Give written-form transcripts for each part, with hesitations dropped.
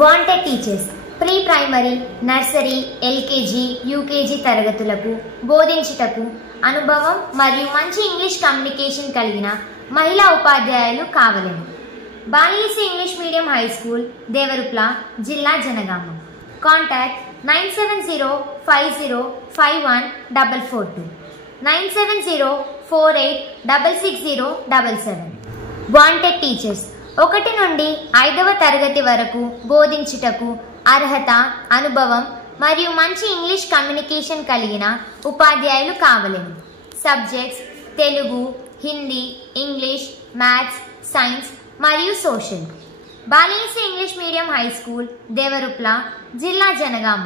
Wanted teachers pre primary, nursery, LKG, UKG తరగతులకు బోధించుటకు అనుభవం మరియు మంచి ఇంగ్లీష్ కమ్యూనికేషన్ కలిగిన మహిళా ఉపాధ్యాయులు కావలెను. బాలిసి English medium high school, Devaruppula, జిల్లా జనగామ. కాంటాక్ట్ 9705051442 9704866077. వాంటెడ్ టీచర్స్ 1 నుండి 5వ తరగతి వరకు బోధించుటకు అర్హత, అనుభవం మరియు మంచి ఇంగ్లీష్ కమ్యూనికేషన్ కలిగిన ఉపాధ్యాయులు కావలెను. Subjects Telugu, Hindi, English, maths, science మరియు సోషల్. బాలిసి English medium high school, Devaruppula, జిల్లా జనగామ.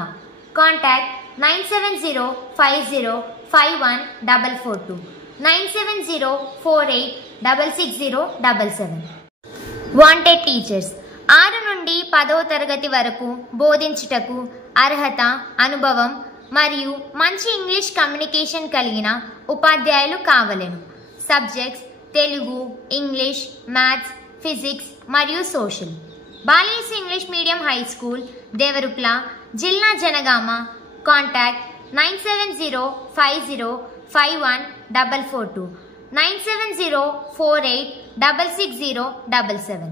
కాంటాక్ట్ 9705051442 9704866077. వాంటెడ్ టీచర్స్ 6 నుండి 10వ తరగతి వరకు బోధించుటకు అర్హత, అనుభవం మరియు మంచి ఇంగ్లీష్ కమ్యూనికేషన్ కలిగిన ఉపాధ్యాయులు కావలెను. Subjects Telugu, English, maths, physics మరియు సోషల్. బాలిసి English medium high school, Devaruppula, జిల్లా Jangaon. Contact 9705051442 9704866077.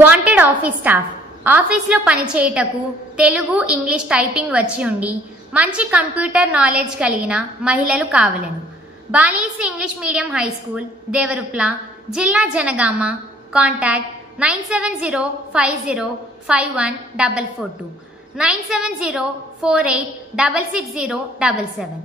Wanted office staff ఆఫీస్లో పనిచేయుటకు తెలుగు, ఇంగ్లీష్ టైపింగ్ వచ్చి ఉండి మంచి కంప్యూటర్ నాలెడ్జ్ కలిగిన మహిళలు కావలెను. బాలిసి English medium high school, Devaruppula, జిల్లా జనగామ. కాంటాక్ట్ 9705051442 9704866077.